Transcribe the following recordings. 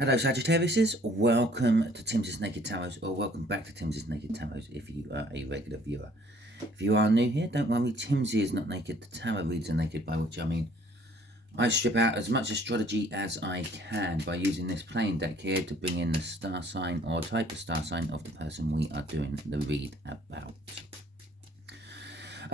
Hello Sagittariuses, welcome to Timsy Naked Tarot, or welcome back to Timsy Naked Tarot if you are a regular viewer. If you are new here, don't worry, Timsy is not naked, the tarot reads are naked, by which I mean I strip out as much astrology as I can by using this plain deck here to bring in the star sign or type of star sign of the person we are doing the read about.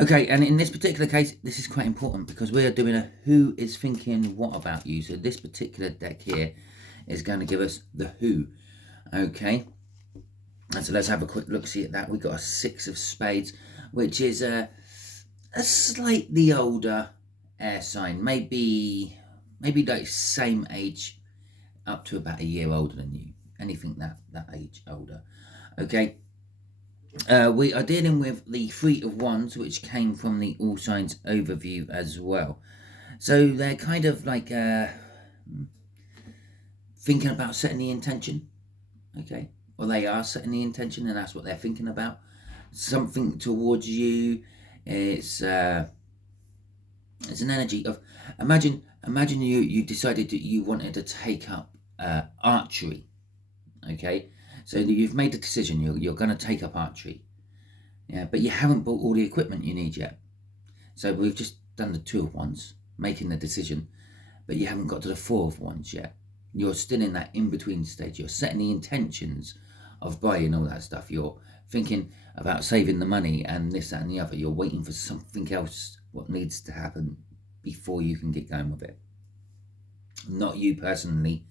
Okay, and in this particular case, this is quite important because we are doing a who is thinking what about you. So this particular deck here is going to give us the who. Okay, and so let's have a quick look see at that. We've got a 6 of spades, which is a slightly older air sign, maybe like same age up to about a year older than you, anything that age older. Okay, we are dealing with the 3 of Wands, which came from the All Signs overview as well. So they're kind of like thinking about setting the intention, okay? Or they are setting the intention, and that's what they're thinking about. Something towards you. It's an energy of imagine you decided that you wanted to take up archery, okay? So you've made a decision. You're going to take up archery, yeah, but you haven't bought all the equipment you need yet. So we've just done the 2 of Wands, making the decision, but you haven't got to the 4 of Wands yet. You're still in that in-between stage. You're setting the intentions of buying all that stuff. You're thinking about saving the money and this, that, and the other. You're waiting for something else, what needs to happen before you can get going with it. Not you personally,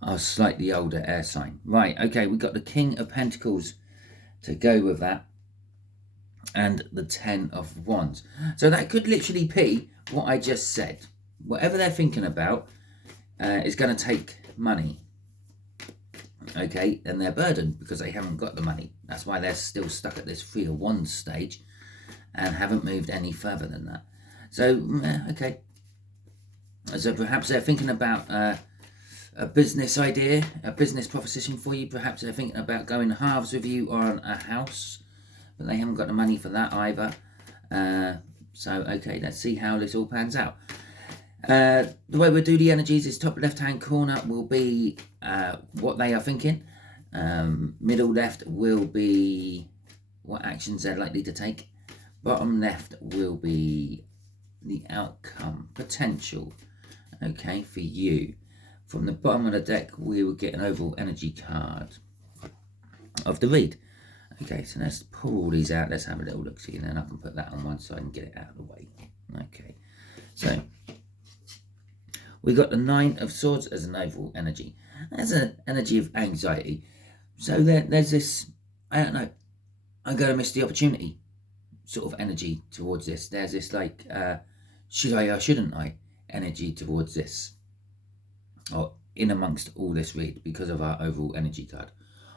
are slightly older air sign. Right, okay, we've got the King of Pentacles to go with that. And the 10 of Wands. So that could literally be what I just said. Whatever they're thinking about, is going to take money, okay, and they're burdened because they haven't got the money. That's why they're still stuck at this 3 of Wands stage and haven't moved any further than that. So, okay. So perhaps they're thinking about a business idea, a business proposition for you. Perhaps they're thinking about going halves with you on a house, but they haven't got the money for that either. So, okay, let's see how this all pans out. The way we'll do the energies is top left hand corner will be what they are thinking. Middle left will be what actions they're likely to take. Bottom left will be the outcome potential, okay, for you. From the bottom of the deck we will get an overall energy card of the read. Okay, so let's pull all these out. Let's have a little look see, and then I can put that on one side and get it out of the way. Okay, so we got the 9 of Swords as an overall energy. That's an energy of anxiety. So there's this, I don't know, I'm going to miss the opportunity sort of energy towards this. There's this like, should I or shouldn't I energy towards this. Or in amongst all this read because of our overall energy card.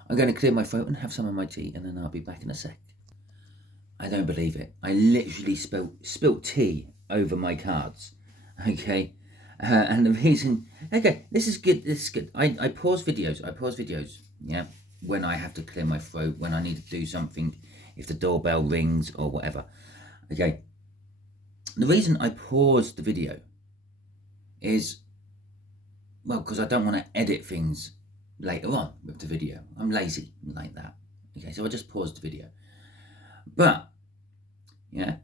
I'm going to clear my throat and have some of my tea, and then I'll be back in a sec. I don't believe it. I literally spilt tea over my cards. Okay. And the reason, okay, this is good, I pause videos, yeah, when I have to clear my throat, when I need to do something, if the doorbell rings or whatever, okay. The reason I paused the video is, well, because I don't want to edit things later on with the video. I'm lazy like that, okay, so I just paused the video. But, yeah,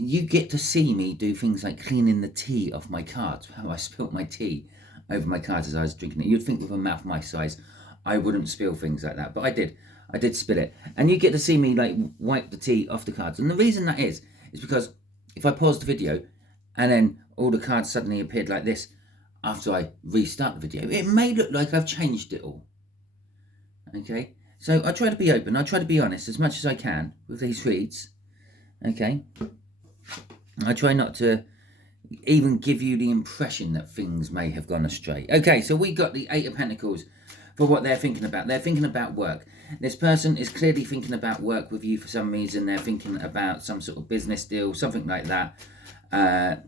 you get to see me do things like cleaning the tea off my cards. How I spilt my tea over my cards as I was drinking it. You'd think with a mouth my size, I wouldn't spill things like that. But I did. I did spill it. And you get to see me like wipe the tea off the cards. And the reason that is because if I pause the video and then all the cards suddenly appeared like this after I restart the video, it may look like I've changed it all. Okay? So I try to be open. I try to be honest as much as I can with these reads. Okay? I try not to even give you the impression that things may have gone astray. Okay, so we got the 8 of Pentacles for what they're thinking about. They're thinking about work. This person is clearly thinking about work with you for some reason. They're thinking about some sort of business deal, something like that.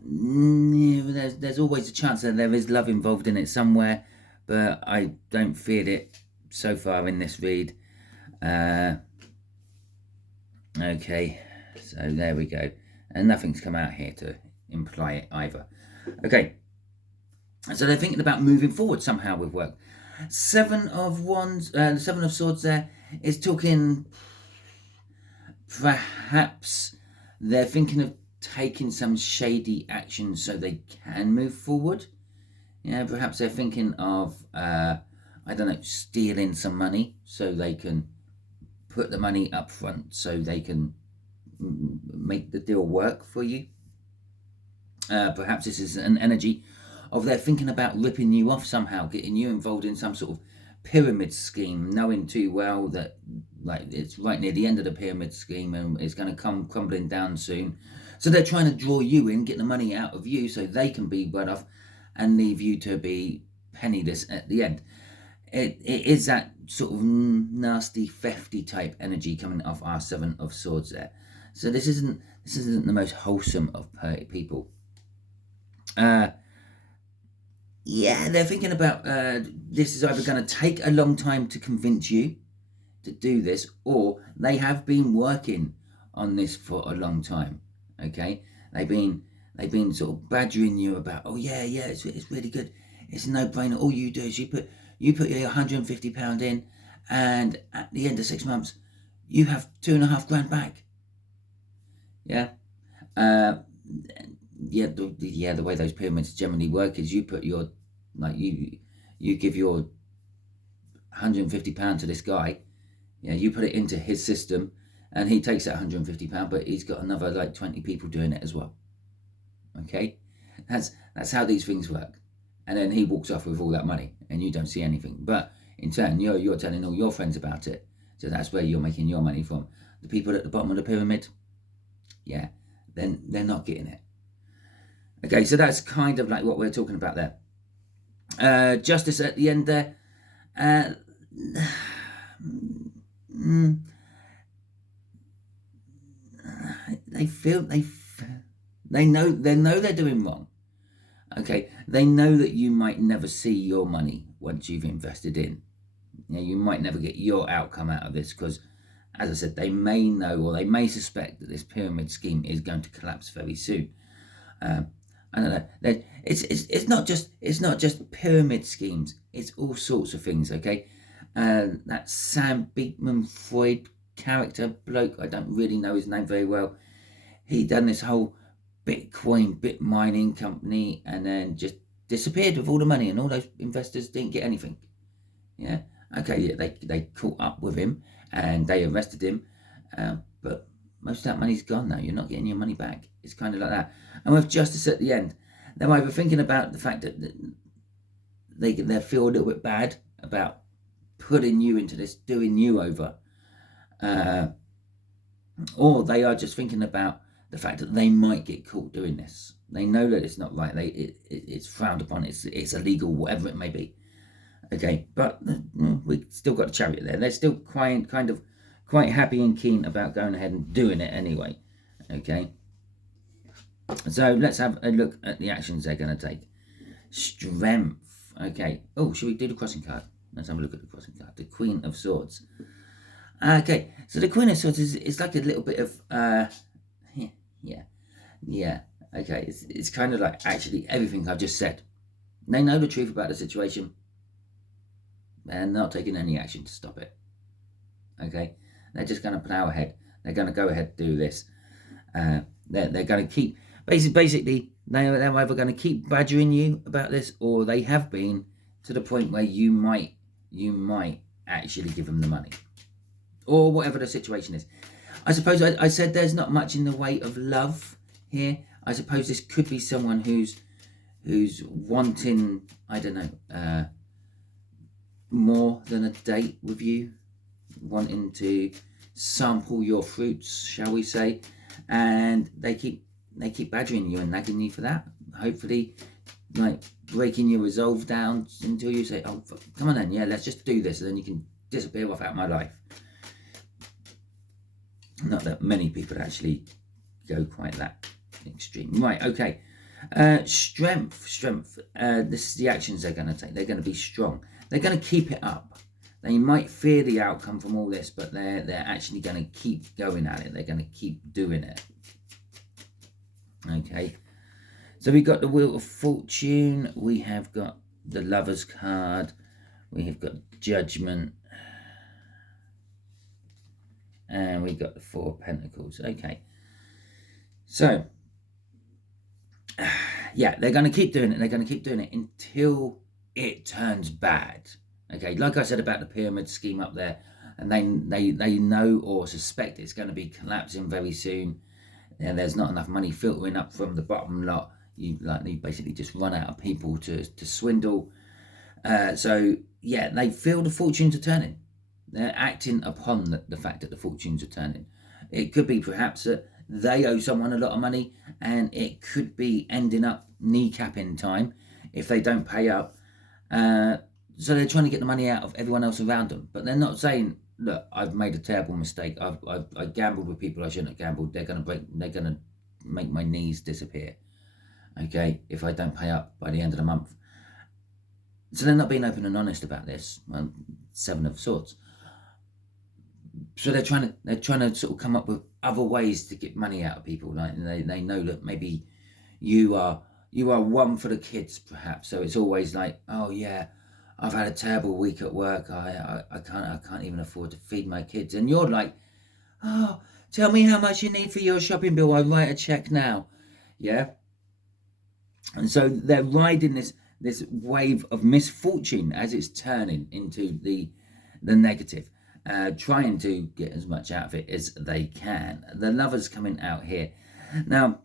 There's always a chance that there is love involved in it somewhere, but I don't feel it so far in this read. Okay, so there we go. And nothing's come out here to imply it either. Okay, so they're thinking about moving forward somehow with work. Seven of Wands, the Seven of Swords there is talking perhaps they're thinking of taking some shady action so they can move forward. Yeah, perhaps they're thinking of, I don't know, stealing some money so they can put the money up front so they can make the deal work for you. Perhaps this is an energy of they're thinking about ripping you off somehow, getting you involved in some sort of pyramid scheme, knowing too well that like it's right near the end of the pyramid scheme and it's going to come crumbling down soon. So they're trying to draw you in, get the money out of you so they can be well off and leave you to be penniless at the end. It is that sort of nasty, thefty type energy coming off our Seven of Swords there. So this isn't the most wholesome of people. Yeah, they're thinking about this is either going to take a long time to convince you to do this, or they have been working on this for a long time. Okay, they've been sort of badgering you about, oh yeah, it's really good, it's a no-brainer. All you do is you put your £150 in, and at the end of 6 months, you have £2,500 back. Yeah. The way those pyramids generally work is you put your, like you give your £150 to this guy, yeah, you put it into his system, and he takes that £150, but he's got another like 20 people doing it as well. Okay, that's how these things work, and then he walks off with all that money, and you don't see anything. But in turn, you're telling all your friends about it, so that's where you're making your money from. The people at the bottom of the pyramid, yeah, then they're not getting it. Okay, so that's kind of like what we're talking about there. Justice at the end there. They know they're doing wrong. Okay, they know that you might never see your money once you've invested in. You might never get your outcome out of this because, as I said, they may know or they may suspect that this pyramid scheme is going to collapse very soon. I don't know. It's not just pyramid schemes. It's all sorts of things. Okay, that Sam Beekman-Freud character bloke, I don't really know his name very well. He done this whole Bitcoin bit mining company and then just disappeared with all the money, and all those investors didn't get anything. Yeah. Okay. Yeah. They caught up with him and they arrested him, but most of that money's gone now. You're not getting your money back. It's kind of like that. And with justice at the end, they're either thinking about the fact that they feel a little bit bad about putting you into this, doing you over, or they are just thinking about the fact that they might get caught doing this. They know that it's not right. It's frowned upon. It's illegal, whatever it may be. Okay, but we still got the Chariot there. They're still quite happy and keen about going ahead and doing it anyway. Okay, so let's have a look at the actions they're going to take. Strength. Okay. Oh, should we do the crossing card? Let's have a look at the crossing card. The Queen of Swords. Okay, so the Queen of Swords is like a little bit of yeah. Okay, it's kind of like actually everything I've just said. They know the truth about the situation. They're not taking any action to stop it. Okay, they're just going to plow ahead. They're going to go ahead and do this. They're going to keep basically they're either going to keep badgering you about this, or they have been to the point where you might actually give them the money, or whatever the situation is. I suppose I said there's not much in the way of love here. I suppose this could be someone who's wanting, I don't know, more than a date with you, wanting to sample your fruits, shall we say, and they keep badgering you and nagging you for that. Hopefully, like breaking your resolve down until you say, "Oh, come on then, yeah, let's just do this," and then you can disappear off out of my life. Not that many people actually go quite that extreme. Right, okay. Strength. This is the actions they're going to take. They're going to be strong. They're going to keep it up. They might fear the outcome from all this, but they're actually going to keep going at it. They're going to keep doing it. Okay. So we got the Wheel of Fortune. We have got the Lover's card. We've got Judgment. And we got the Four of Pentacles. Okay. So, yeah, they're going to keep doing it. They're going to keep doing it until it turns bad. Okay, like I said about the pyramid scheme up there, and they know or suspect it's going to be collapsing very soon. And there's not enough money filtering up from the bottom lot. You basically just run out of people to swindle. So yeah, they feel the fortunes are turning. They're acting upon the fact that the fortunes are turning. It could be perhaps that they owe someone a lot of money, and it could be ending up kneecapping time if they don't pay up. So they're trying to get the money out of everyone else around them, but they're not saying, "Look, I've made a terrible mistake. I gambled with people I shouldn't have gambled. They're gonna make my knees disappear. Okay, if I don't pay up by the end of the month." So they're not being open and honest about this. Well, Seven of Swords. So they're trying to sort of come up with other ways to get money out of people. Like they know that maybe you are one for the kids, perhaps. So it's always like, oh yeah, I've had a terrible week at work. I can't even afford to feed my kids. And you're like, oh, tell me how much you need for your shopping bill. I write a check now. Yeah. And so they're riding this wave of misfortune as it's turning into the negative, trying to get as much out of it as they can. The Lovers coming out here. Now,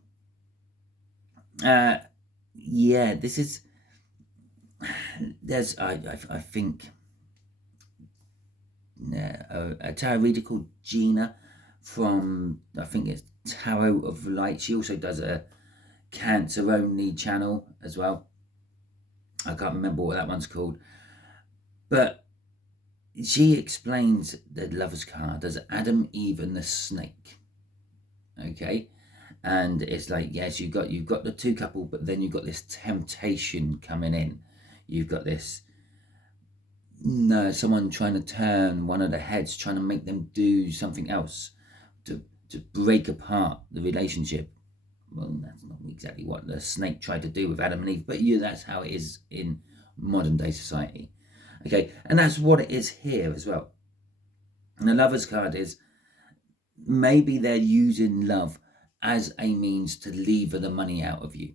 yeah, this is, there's, I think, a tarot reader called Gina from, I think it's Tarot of Light. She also does a Cancer only channel as well. I can't remember what that one's called, but she explains the Lover's card as Adam, Eve, and the snake. Okay, and it's like, yes, you've got the two couple, but then you've got this temptation coming in. You've got this someone trying to turn one of the heads, trying to make them do something else to break apart the relationship. Well, that's not exactly what the snake tried to do with Adam and Eve, but yeah, that's how it is in modern day society. Okay, and that's what it is here as well. And the Lover's card is, maybe they're using love as a means to lever the money out of you.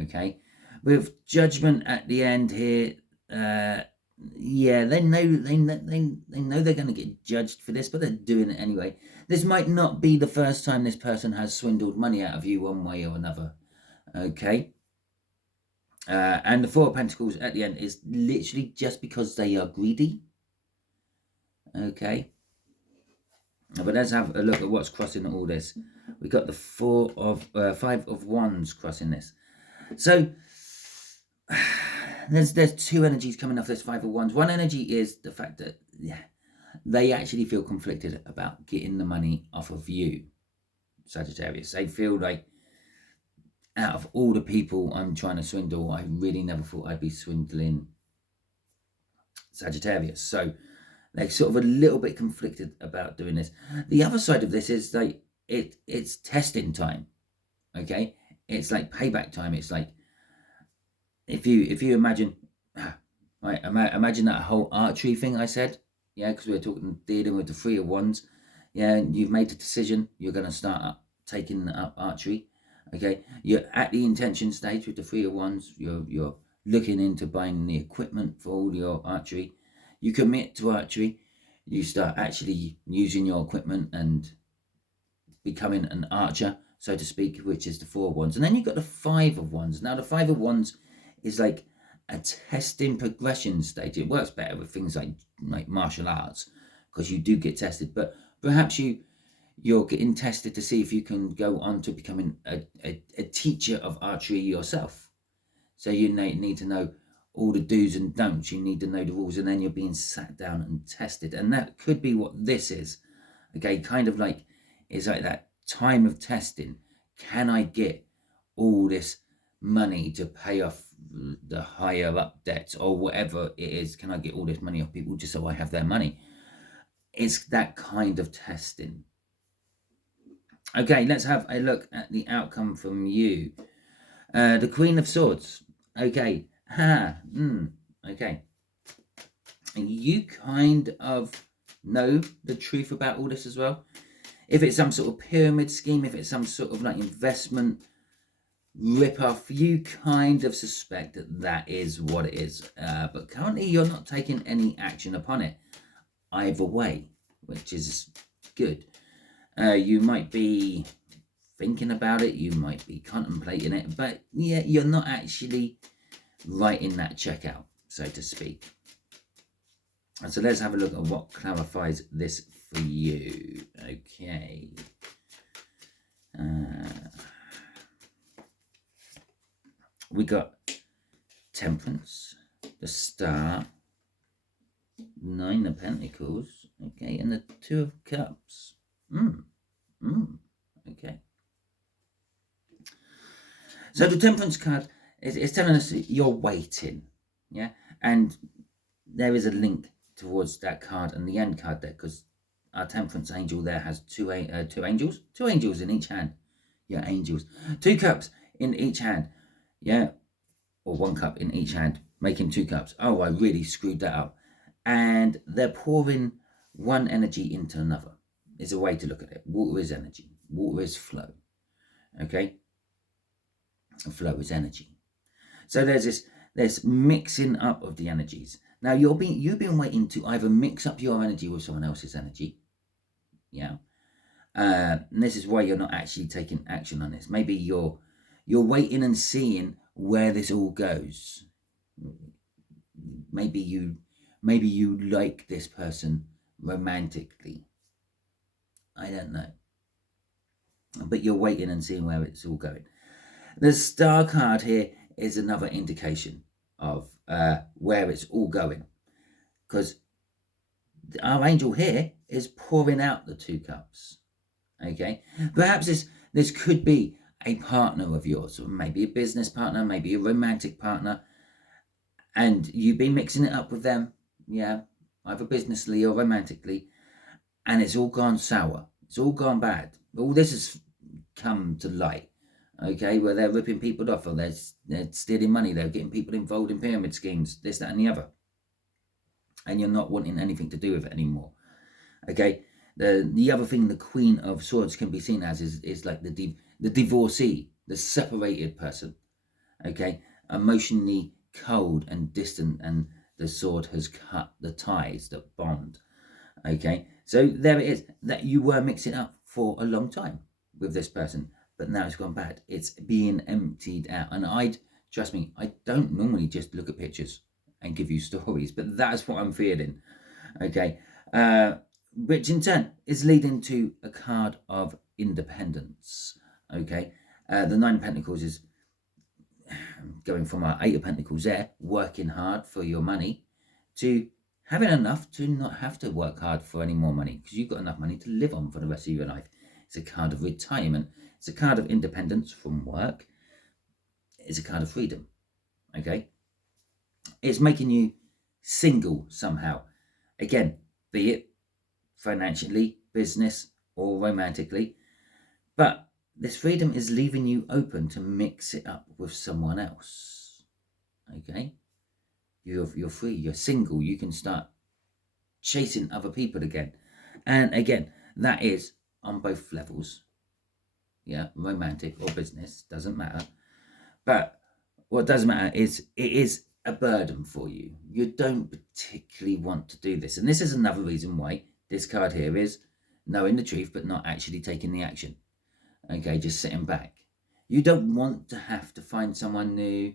Okay, with Judgment at the end here, yeah, they know they're going to get judged for this, but they're doing it anyway. This might not be the first time this person has swindled money out of you one way or another. Okay. And the Four of Pentacles at the end is literally just because they are greedy. Okay. But let's have a look at what's crossing all this. We've got the Five of Wands crossing this. So there's two energies coming off this Five of Wands. One energy is the fact that, yeah, they actually feel conflicted about getting the money off of you, Sagittarius. They feel like, out of all the people I'm trying to swindle, I really never thought I'd be swindling Sagittarius. So they're sort of a little bit conflicted about doing this. The other side of this is like it's testing time. Okay, it's like payback time. It's like if you imagine, right, imagine that whole archery thing I said. Yeah, because we were dealing with the Three of Wands. Yeah, you've made a decision. You're going to start taking up archery. Okay, you're at the intention stage with the Three of Wands. You're looking into buying the equipment for all your archery. You commit to archery. You start actually using your equipment and becoming an archer, so to speak, which is the Four of Wands. And then you've got the Five of Wands. Now, the Five of Wands is like a testing progression stage. It works better with things like martial arts, because you do get tested. But perhaps you're getting tested to see if you can go on to becoming a teacher of archery yourself. So you need to know all the do's and don'ts. You need to know the rules, and then you're being sat down and tested. And that could be what this is. Okay, kind of like, it's like that time of testing. Can I get all this money to pay off the higher up debts or whatever it is? Can I get all this money off people just so I have their money? It's that kind of testing. Okay, let's have a look at the outcome from you. The Queen of Swords. Okay. Okay. you kind of know the truth about all this as well. If it's some sort of pyramid scheme, if it's some sort of like investment rip-off, you kind of suspect that that is what it is. But currently you're not taking any action upon it either way, which is good. You might be thinking about it, you might be contemplating it, but yeah, you're not actually writing that check out, so to speak. And so let's have a look at what clarifies this for you. Okay. We got Temperance, the Star, 9 of Pentacles, okay, and the 2 of Cups. Okay. So the Temperance card is telling us that you're waiting, yeah, and there is a link towards that card and the end card there, because our Temperance angel there has two angels in each hand. Yeah, angels. 2 cups in each hand. Yeah, or 1 cup in each hand, making 2 cups. Oh, I really screwed that up. And they're pouring one energy into another. Is a way to look at it. Water is energy. Water is flow. Okay? And flow is energy. So there's this mixing up of the energies. Now you've been waiting to either mix up your energy with someone else's energy. Yeah. And this is why you're not actually taking action on this. Maybe you're waiting and seeing where this all goes. Maybe you like this person romantically. I don't know. But you're waiting and seeing where it's all going. The Star card here is another indication of where it's all going. Because our angel here is pouring out the 2 cups. Okay? Perhaps this could be a partner of yours, or maybe a business partner, maybe a romantic partner, and you've been mixing it up with them, yeah, either businessly or romantically, and it's all gone sour, it's all gone bad. All this has come to light, okay, where they're ripping people off, or they're stealing money, they're getting people involved in pyramid schemes, this, that, and the other, and you're not wanting anything to do with it anymore. Okay, the other thing the Queen of Swords can be seen as is like the divorcee, the separated person. Okay, emotionally cold and distant, and the sword has cut the ties that bond. Okay, so there it is, that you were mixing up for a long time with this person, but now it's gone bad. It's being emptied out. And trust me, I don't normally just look at pictures and give you stories, but that's what I'm feeling. Okay, which in turn is leading to a card of independence. Okay, the 9 of Pentacles is going from our 8 of Pentacles there, working hard for your money, to having enough to not have to work hard for any more money, because you've got enough money to live on for the rest of your life. It's a card of retirement. It's a card of independence from work. It's a card of freedom. Okay, it's making you single somehow. Again, be it financially, business, or romantically, but this freedom is leaving you open to mix it up with someone else. Okay, you're free, you're single, you can start chasing other people again. And again, that is on both levels. Yeah, romantic or business, doesn't matter. But what does matter is it is a burden for you. You don't particularly want to do this. And this is another reason why this card here is knowing the truth but not actually taking the action. Okay, just sitting back. You don't want to have to find someone new.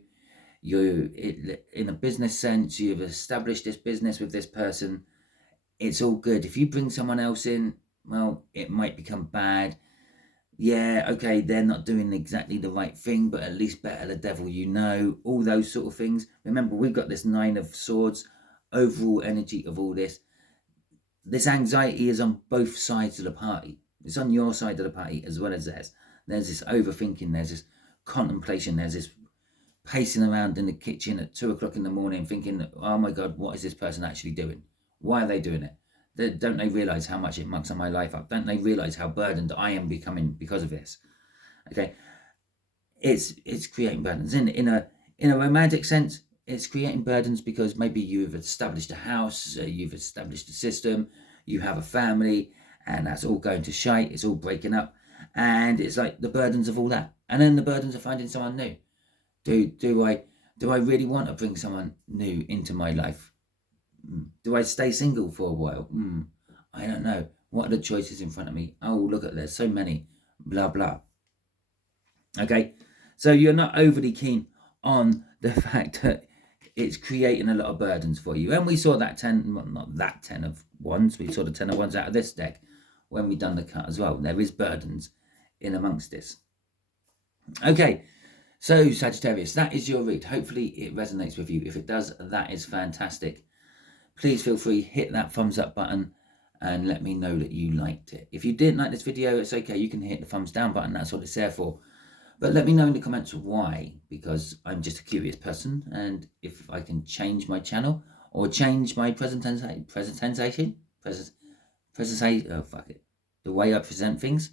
In a business sense, you've established this business with this person. It's all good. If you bring someone else in, well, it might become bad. Yeah, okay, they're not doing exactly the right thing, but at least better the devil you know. All those sort of things. Remember, we've got this 9 of Swords, overall energy of all this. This anxiety is on both sides of the party. It's on your side of the party as well as theirs. There's this overthinking, there's this contemplation, there's this pacing around in the kitchen at 2 o'clock in the morning thinking, oh my God, what is this person actually doing? Why are they doing it? Don't they realise how much it mucks on my life up? Don't they realise how burdened I am becoming because of this? Okay, it's creating burdens. In a romantic sense, it's creating burdens because maybe you've established a house, you've established a system, you have a family, and that's all going to shite, it's all breaking up, and it's like the burdens of all that. And then the burdens of finding someone new. Do I really want to bring someone new into my life? Do I stay single for a while? I don't know. What are the choices in front of me? Oh, look at, there's so many. Blah, blah. Okay, so you're not overly keen on the fact that it's creating a lot of burdens for you. And we saw that 10, well, not that 10 of wands, we saw the 10 of wands out of this deck when we done the cut as well. There is burdens in amongst this. Okay, so Sagittarius, that is your read. Hopefully it resonates with you. If it does, that is fantastic. Please feel free, hit that thumbs up button and let me know that you liked it. If you didn't like this video, it's okay. You can hit the thumbs down button. That's what it's there for. But let me know in the comments why, because I'm just a curious person, and if I can change my channel or change my presentation, oh fuck it, the way I present things,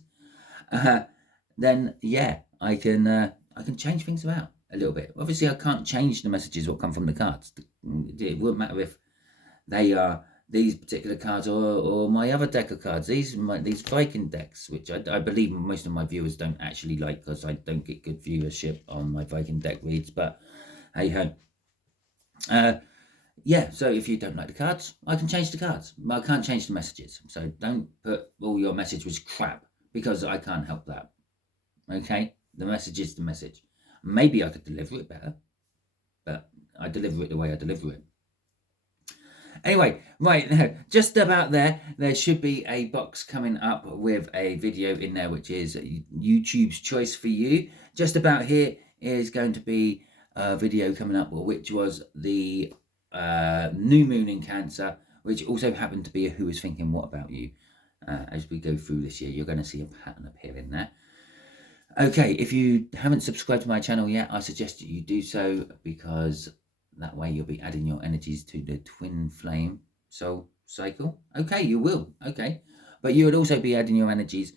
then yeah, I can change things about a little bit. Obviously, I can't change the messages what come from the cards. It wouldn't matter if they are these particular cards or my other deck of cards, these Viking decks, which I believe most of my viewers don't actually like because I don't get good viewership on my Viking deck reads, but hey ho. Yeah, so if you don't like the cards, I can change the cards. I can't change the messages. So don't put all your message was crap, because I can't help that. Okay? The message is the message. Maybe I could deliver it better, but I deliver it the way I deliver it. Anyway, right now, just about there should be a box coming up with a video in there, which is YouTube's choice for you. Just about here is going to be a video coming up, which was the new moon in Cancer, which also happened to be a Who Is Thinking What About You. As we go through this year, you're going to see a pattern appear in there. Okay, if you haven't subscribed to my channel yet, I suggest that you do so, because that way you'll be adding your energies to the twin flame soul cycle. Okay, you will. Okay. But you would also be adding your energies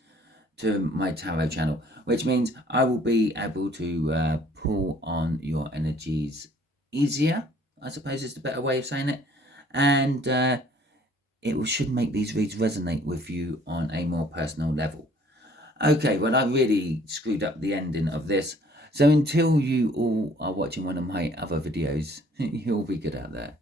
to my tarot channel, which means I will be able to pull on your energies easier, I suppose is the better way of saying it. And it should make these reads resonate with you on a more personal level. Okay, well, I really screwed up the ending of this. So until you all are watching one of my other videos, you'll be good out there.